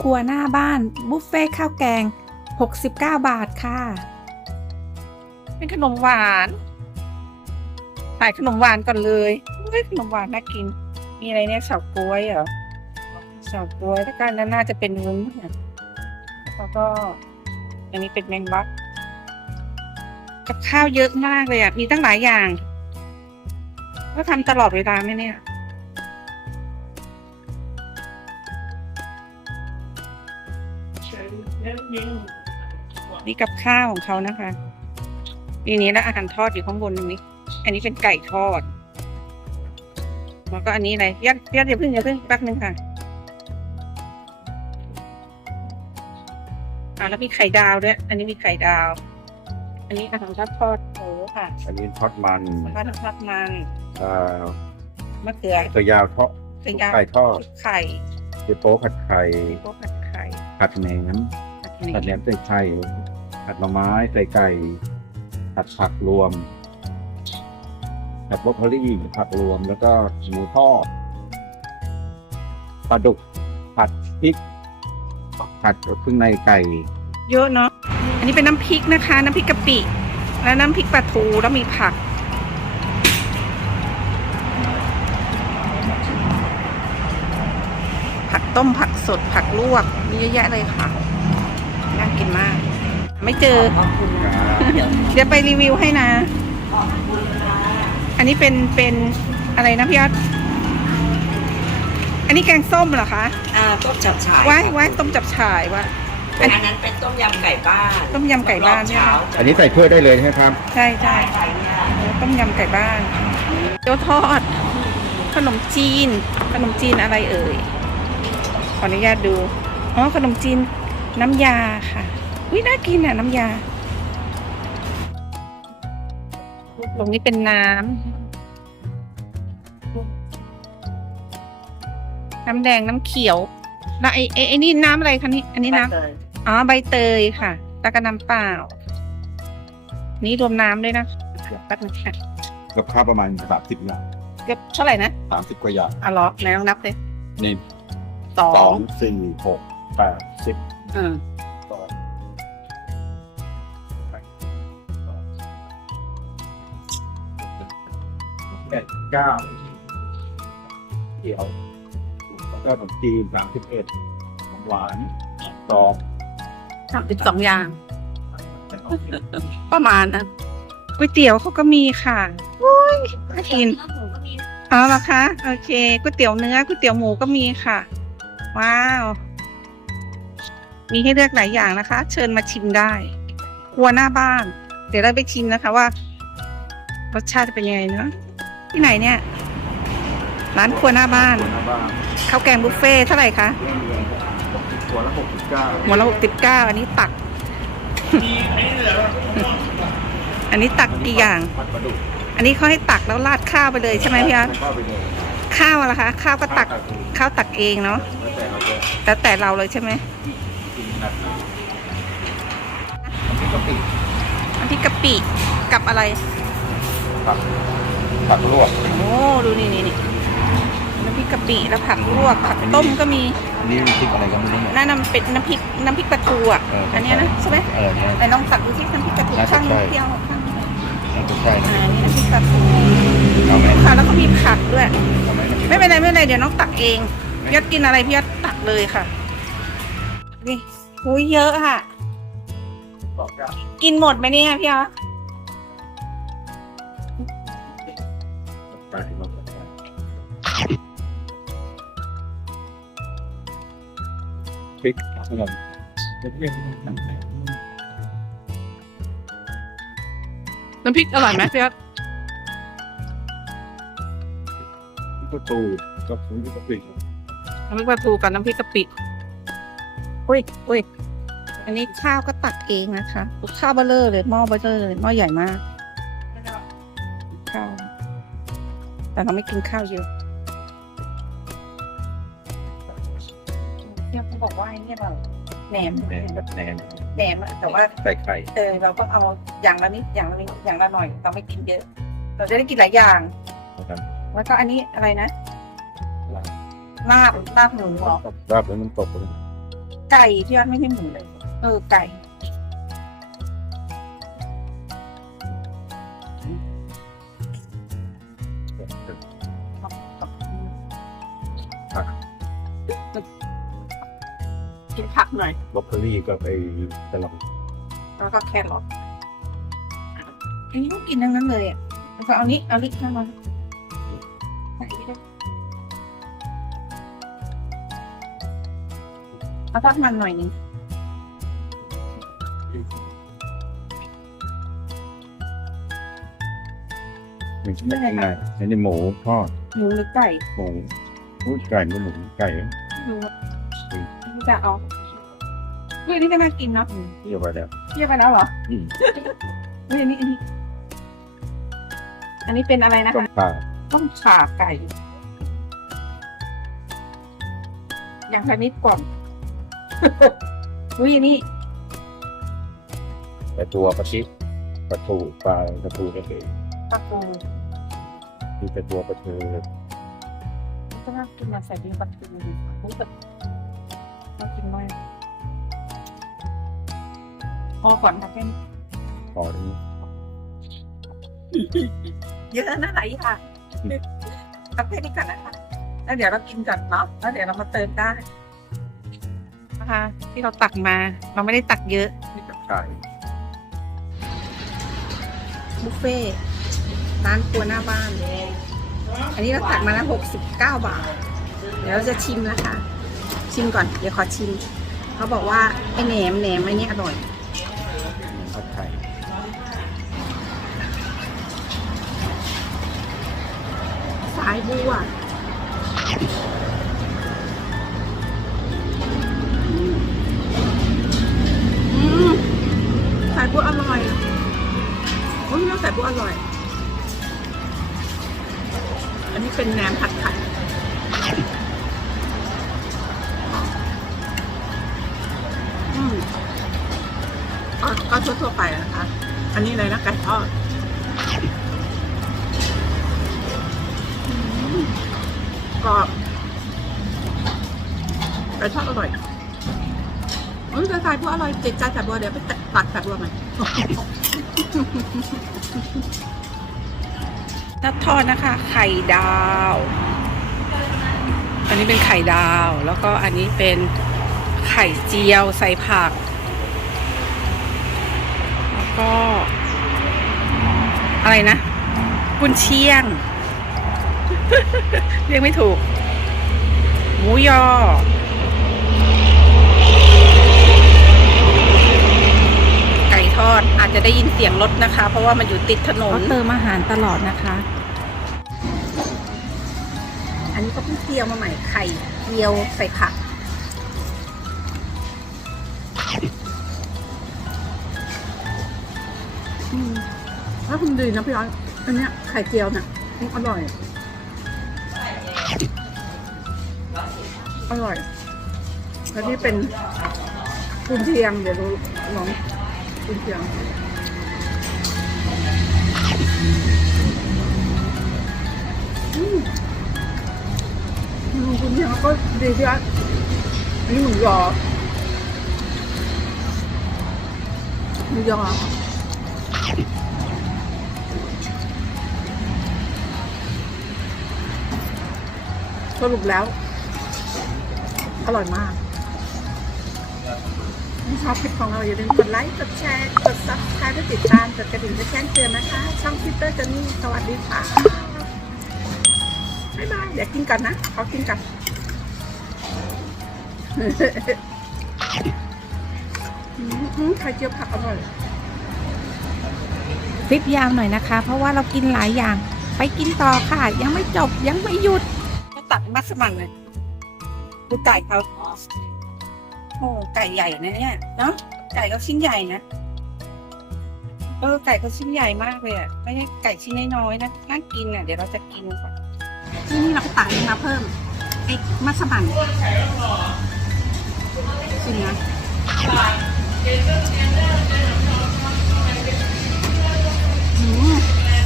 ครัวหน้าบ้านบุฟเฟ่ข้าวแกง 69 บาทค่ะ เป็นขนมหวานขายขนมหวานก่อนเลยเฮ้ยขนมหวานน่ากิน มีอะไรเนี่ยเฉาก๊วยเหรอเฉาก๊วยแล้วก็นั้นน่าจะเป็นวุ้นเนี่ยแล้วก็ อันนี้เป็นแมงบักกับข้าวเยอะมากเลยอะ มีตั้งหลายอย่าง ก็ทำตลอดเวลาไหมเนี่ย นี่กับข้าวของเขานะคะมีนี้แล้วอาหารทอดอยู่ข้างบนตรงนี้ อันนี้เป็นไก่ทอด แล้วก็อันนี้อะไรยัดยัดอย่าเพิ่งอย่าเพิ่งแป๊บนึงค่ะอ่าแล้วมีไข่ดาวด้วย อันนี้มีไข่ดาว อันนี้อาหารทอดทอดหมูค่ะอันนี้ทอดมันทอดทอดมันเอ่อมะเขือตัวยาวทอดไข่ดาวไก่ทอดไข่เจโป๊ผัดไข่พวกผัดไข่ผัดแหนมผัดผัดแหเนนมใส่ไข่ ผัดหน่อไม้ใส่ไก่ผัดผักรวมผัดบรอกโคลี่ผักรวมแล้วก็หมูทอดปลาดุกผัดพริกผัดเครื่องในไก่ เยอะเนาะอันนี้เป็นน้ำพริกนะคะ น้ำพริกกะปิและน้ำพริกปลาทูแล้วมีผัก ผักต้มผักสดผักลวกมีเยอะแยะเลยค่ะน่ากินมาก ไม่เจอ เดี๋ยวไปรีวิวให้นะ อันนี้เป็นเป็นอะไรนะพี่ยอดอันนี้แกงส้มเหรอคะอ่าต้มจับฉ่ายไว้ไว้ต้มจับฉ่ายว่ะอันนั้นเป็นต้มยำไก่บ้านต้มยำไก่บ้านใช่ไหมเช้าอันนี้ใส่ถ้วยได้เลยใช่ไหมครับ ใช่ใช่ไก่เนี่ยต้มยำไก่บ้านเกี๊ยวทอด ขนมจีน ขนมจีนอะไรเอ่ย ขออนุญาตดู อ๋อ ขนมจีนน้ำยาค่ะ วิน่ากินอะน้ำยา ตรงนี้เป็นน้ำ น้ำแดงน้ำเขียว แล้วไอ้ไอ้ไอ้นี่น้ำอะไรคะนี่ อันนี้น้ำเลยอ๋อ ใบเตยค่ะ แล้วก็น้ำเปล่า นี่รวมน้ำด้วยนะเดี๋ยวแป๊บนึงค่ะกับข้าวประมาณสามสิบอย่างเก็บเท่าไหร่นะสามสิบกว่าอย่างอะเหรอไหนลองนับเลยนี่สอสองงสี่หกแปดสิบอืม เก้าเกี่ยวแล้วก็ขนมจีนสามสิบเอ็ดของหวานสองสามสิบสองอย่าง ประมาณนะก๋วยเตี๋ยวเขาก็มีค่ะอุ้ยน่ากินอ๋อเหรอคะ โอเคก๋วยเตี๋ยวเนื้อก๋วยเตี๋ยวหมูก็มีค่ะ ว้าว มีให้เลือกหลายอย่างนะคะ เชิญมาชิมได้ ครัวหน้าบ้าน เดี๋ยวเราไปชิมนะคะว่า รสชาติจะเป็นยังไงเนาะ ที่ไหนเนี่ย ร้านครัวหน้าบ้านหน้าบ้านข้าวแกงบุฟเฟ่ต์เท่าไหร่คะหัวละหกสิบเก้าหมดละหกสิบเก้าอันนี้ตัก อันนี้ตักกี่อย่าง ผัดปลาดุกอันนี้เขาให้ตักแล้วราดข้าวไปเลยใช่ไหมพี่อาร์ตเข้าไปเลยข้าวอะล่ะคะ ข้าวก็ตักข้าวตักเองเนาะแล้วแต่เราจะแล้วแต่เราเลยใช่ไหมกินแบบไหนน้ำพริกกะปิอันที่กะปิกับอะไรผัก ผักลวกโอ้ดูนี่นี่นี่น้ำพริกกะปิแล้วผักลวกผักต้มก็มีอันนี้พริกอะไรก็ไม่รู้เนี่ย น่านำเป็นน้ำพริกน้ำพริกปลาทูอะเอออัอันเนี้ยนะใช่ไหมเออเนี่ยไหนลองตักดูที่น้ำพริกกะทูน่าจะข้างใช่ เที่ยวข้างน่าจะใช่นะอ่านี่น้ำพริกปลาทูเอาไหมค่ะแล้วก็มีผักด้วย เอาไหมไม่เป็นไรไม่เป็นไรเดี๋ยวน้องตักเองพี่ยอดกินอะไรพี่ยอดตักเลยค่ะ นี่อุ้ยเยอะค่ะบอกกันกินหมดไหมเนี่ยพี่ยอ พริกอร่อยพริกน้ำพริกอร่อยไหมพี่ยอดประตูกับพริกกะปิน้ำพริกปลาทูกับน้ำพริกกะปิอุ้ยอุ้ยอันนี้ข้าวก็ตักเองนะคะข้าวเบลเลอร์เลยหม้อเบลเลอร์เลยหม้อใหญ่มากข้าวแต่เราไม่กินข้าวเยอะ บอกว่าไอ้เนี่ยแบบแหนมแหนมแบบแหนมแหนมอะแต่ว่าใส่ไข่เออเราก็เอาอย่างละนิดอย่างละนิดอย่างละหน่อย เราไม่กินเยอะ เราจะได้กินหลายอย่างนะครับแล้วก็อันนี้อะไรนะลาบลาบลาบหมูเหรอลาบแล้วมันตกเลยไก่ที่ว่าไม่ใช่หมูเลย เออไก่ กินผักหน่อย บล็อกโคลี่กับไอ้ตะลองแล้วก็แครอทอันนี้ก็กินทั้งนั้นเลยอะแล้วก็เอานี้เอาลิกข้างมาใส่นี่ด้วยเอาทอดมันหน่อยหนึงมันจะเป็นยังไงอันนี้หมูทอดหมูหรือไก่ หมูอุ้ยไก่ไม่หมูไก่หมู จะเอาเฮ้ยอันนี่ก็น่ากินเนาะเรียกว่าแล้วเรียกไปแล้วเหรออืมเฮ้ยอันนี้อันนี้ อันนี้เป็นอะไรนะต้คะมปลาต้มข่าไก่ อย่างละนิดก่อนอุ้ยอันนี้แต่ตัวปลาชิปลาทูปลาปลาทูก็คือปลาปูที่เป็นตัวปลาทูก็น่ากินมาใส่เป็นปลาทูรู้สึก น่ากินมากพอก่อนนะเพื่อนห่อนี้เยอะนะหลายอย่างเอาแค่นี้ก่อนนะคะแล้วเดี๋ยวเรากินก่อนเนาะแล้วเดี๋ยวเรามาเติมได้นะคะที่เราตักมา เราไม่ได้ตักเยอะมีกับไก่บุฟเฟ่ต์ร้านครัวหน้าบ้าน อันนี้เราตักมาแล้วหกสิบเก้าบาท เดี๋ยวเราจะชิมนะคะ ชิมก่อน เดี๋ยวขอชิม เขาบอกว่าไอแหนมแหนมไอนี้อร่อยผัดไข่สายบัวอืมสายบัวอร่อยโอ้ยน้ำสายบัวอร่อย อันนี้เป็นแหนมผัดไข่อื ก็ก็ทั่วๆไปนะคะ อันนี้เลยนะไก่ทอดกรอบไก่ทอดอร่อยอุ้ยสายบัวอร่อยจิตใจสายบัวเดี๋ยวไปตักสายบัวใหม่ทอดนะคะ ไข่ดาว อันนี้เป็นไข่ดาว แล้วก็อันนี้เป็นไข่เจียวใส่ผัก อะไรนะ กุนเชียง เรียกไม่ถูก หมูยอ ไก่ทอดอาจจะได้ยินเสียงรถนะคะ เพราะว่ามันอยู่ติดถนนเติมอาหารตลอดนะคะ อันนี้ก็เพิ่งเจียวมาใหม่ไข่เจียวใส่ผักอืม ถ้าคุณดีนะพี่ร้อยอันเนี้ยไข่เจียวเนี่ยอร่อย อร่อยแล้วนี่เป็นกุนเชียงเดี๋ยวดูลองกุนเชียงอืมกุนเชียงก็ดีที่อันนี้หมูยอหมูยอ สรุปแล้ว อร่อยมากถ้าชอบคลิปของเราอย่าลืมกดไลค์ กดแชร์ กดซับสไครต์กดติดตามกดกระดิ่งเพื่อแจ้งเตือนนะคะ ช่องพิเตอร์เจนนี่สวัสดีค่ะ บ๊ายบาย เดี๋ยวกินกันนะขอกินกันอืมไข่เจียวผักอร่อยคลิปยาวหน่อยนะคะ เพราะว่าเรากินหลายอย่าง ไปกินต่อค่ะ ยังไม่จบยังไม่หยุด ตัดมัสมั่นเลยดูไก่เขาโอ้ไก่ใหญ่นะเนี่ยเนาะไก่เขาชิ้นใหญ่นะเออไก่เขาชิ้นใหญ่มากเลยอะไม่ใช่ไก่ชิ้นน้อยๆนะน่ากินอะเดี๋ยวเราจะกินก่อนที่นี่เราก็ตักมาเพิ่มไอ้มัสมั่นชิมนะ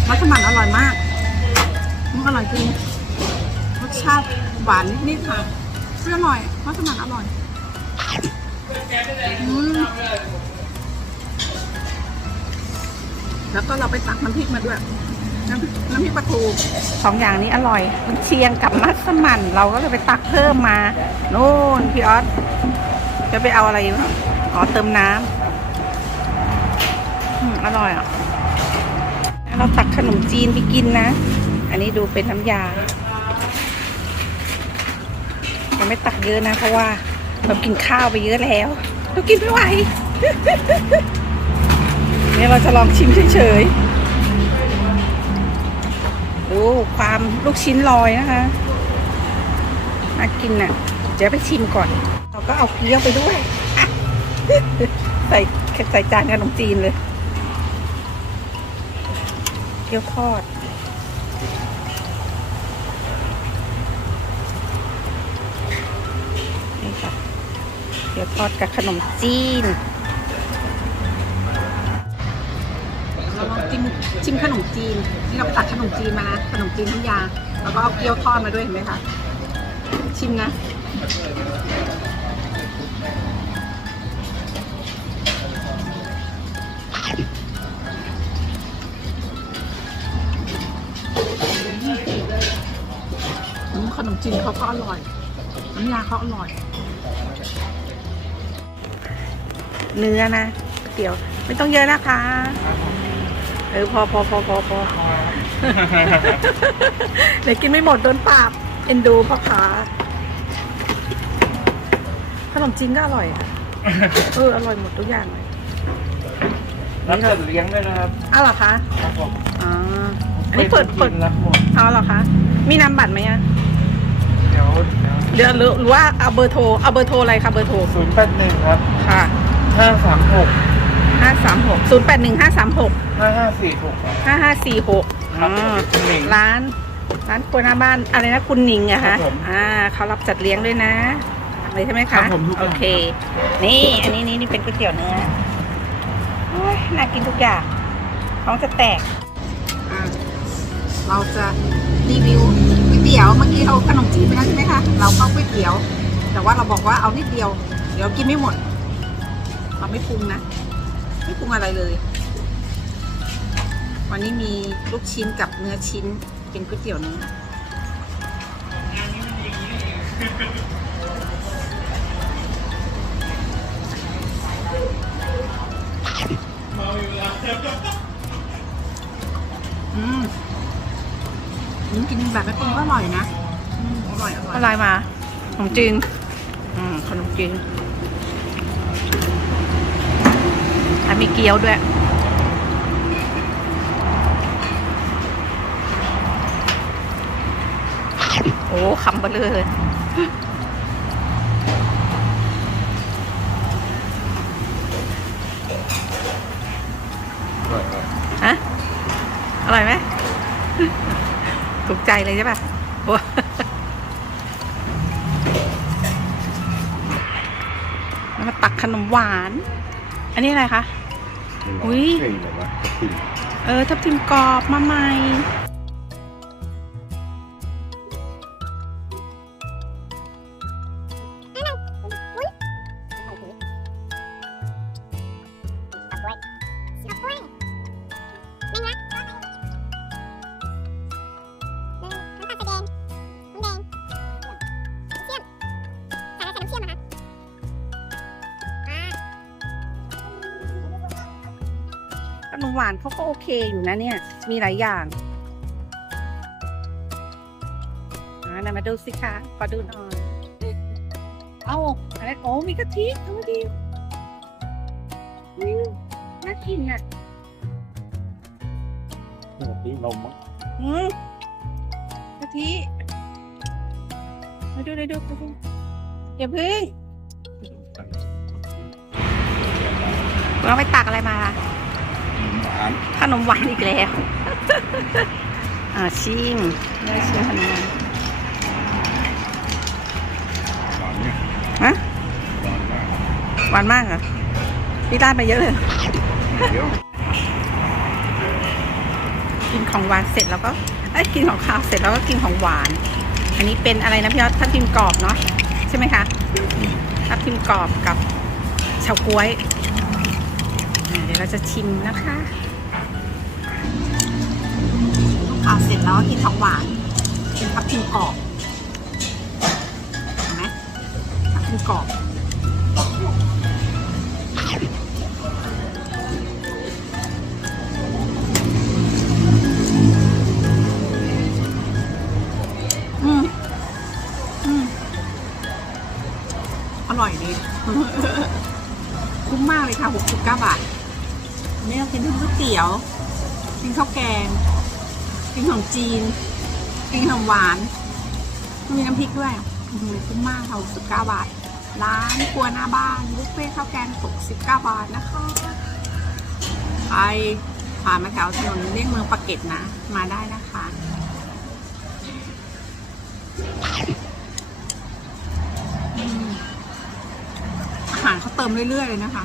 มัสมั่นอร่อยมากอืมอร่อยจริง ชาติหวานนิดๆค่ะเพื่ออร่อยมัสมั่นอร่อยอืมแล้วก็เราไปตักน้ำพริกมาด้วย น้ำพริกน้ำพริกปลาทูสองอย่างนี้อร่อยมันเชียงกับมัสมั่นเราก็เลยไปตักเพิ่มมาโน่นพี่ออสจะไปเอาอะไรวะอ๋อเติมน้ำอืมอร่อยอะเราตักขนมจีนไปกินนะ อันนี้ดูเป็นน้ำยา ยังไม่ตักเยอะนะ เพราะว่าเรากินข้าวไปเยอะแล้วเรากินไม่ไหวเนี่ยเราจะลองชิมเฉยๆ ดูความลูกชิ้นลอยนะคะน่ากินน่ะ เดี๋ยวไปชิมก่อน เราก็เอาเกี๊ยวไปด้วย ใส่ใส่จานขนมจีนเลย เกี๊ยวทอด นี่ค่ะ เกี๊ยวทอดกับขนมจีนเราลองจิ้มชิมขนมจีนนี่เราตัดขนมจีนมานะขนมจีนน้ำยา แล้วก็เอาเกี๊ยวทอดมาด้วยเห็นไหมคะชิมนะขนมจีนเขาก็อร่อย น้ำยาเขาอร่อย เนื้อนะก๋วยเตี๋ยว ไม่ต้องเยอะนะคะ เออพอพอพอพอพอเดี๋ยวกินไม่หมดโดนปราบเอ็นดูพ่อค้าขนมจีนก็อร่อยอะเอออร่อยหมดทุกอย่างเลยรับจัดเลี้ยงด้วยนะครับอ้าวเหรอคะครับผมอ๋ออันนี้เปิดเปิดรับหมดเอาเหรอคะมีนามบัตรไหมอะเดี๋ยวหรือหรือหรือว่าเอาเบอร์โทรเอาเบอร์โทรอะไรคะเบอร์โทรศูนย์แปดหนึ่งครับค่ะ ห้าสามหกห้าสามหกศูนย์แปดหนึ่งห้าสามหกห้าห้าสี่หกครับ ห้าห้าสี่หกครับคุณหนิงร้าน ร้านครัวหน้าบ้านอะไรนะคุณหนิงอะครัคะบผมอ่าเขารับจัดเลี้ยงด้วยนะเลยใช่ไหมครัคะบผมทุกอย่าง โอเค นี่อันนี้นี่นี่เป็นก๋วยเตี๋ยวเนื้อโอ้ยน่ากินทุกอย่างท้องจะแตกอ่าเราจะรีวิวก๋วยเตี๋ยวเมื่อกี้เราขนมจีนไปแล้วใช่ไหมคะเราก็ก๋วยเตี๋ยว แต่ว่าเราบอกว่าเอานิดเดียว เดี๋ยวกินไม่หมด เราไม่ปรุงนะ ไม่ปรุงอะไรเลย วันนี้มีลูกชิ้นกับเนื้อชิ้นเป็นก๋วยเตี๋ยวเนื้ออืมอืมกินแบบไม่ปรุงก็อร่อยนะอืมอร่อยอร่อยอะไรมาขนมจีน อืมขนมจีน อะมีเกี๊ยวด้วย โอ้คำเบลเลยฮะ อร่อยไหมถูกใจเลยใช่ปะโอ้แล้วมาตักขนมหวาน อันนี้อะไรคะ อุ๊ยเฮ้แบบว่าทับทิมเออทับทิมกรอบมาใหม่ ขนมหวานเขาก็โอเคอยู่นะเนี่ย มีหลายอย่างอ่าไหนมาดูสิคะขอดูหน่อยเอ้าอะไรโอ้มีกะทิทั้งดีอืมน่ากินอะที่นมมั้งอืมกะทิมาดูเลยดูมาดูอย่าพึ่งเราไปตักอะไรมาล่ะหวานขนมหวานอีกแล้วอ่าชิมเนื้อชิมขนมหวานหวานเนี่ยฮะหวานมากหวานมากเหรอพี่ราดไปเยอะเลยเดี๋ยวกินของหวานเสร็จแล้วก็เอ้ยกินของข้าวเสร็จแล้วก็กินของหวาน อันนี้เป็นอะไรนะพี่ยอดทับทิมกรอบเนาะใช่ไหมคะทับทิมกรอบกับเฉาก๊วยอ่าเดี๋ยวเราจะชิมนะคะ ข้าเสร็จแล้วกินของหวานเป็นทับทิมกรอบเห็นไหมทับทิมกรอบอร่อยดี คุ้มมากเลยค่ะ 69 บาทอันนี่เรากินทั้งก๋วยเตี๋ยว กินข้าวแกง กินขนมจีน กินขนมหวาน มีน้ำพริกด้วยคุ้มมากค่ะ69 บาท ร้านครัวหน้าบ้านบุฟเฟ่ข้าวแกง 69 บาทนะคะใครผ่านมาแถวถนนเลี่ยงเมืองปากเกร็ดนะ มาได้นะคะอาหารเขาเติมเรื่อยๆเลยนะคะ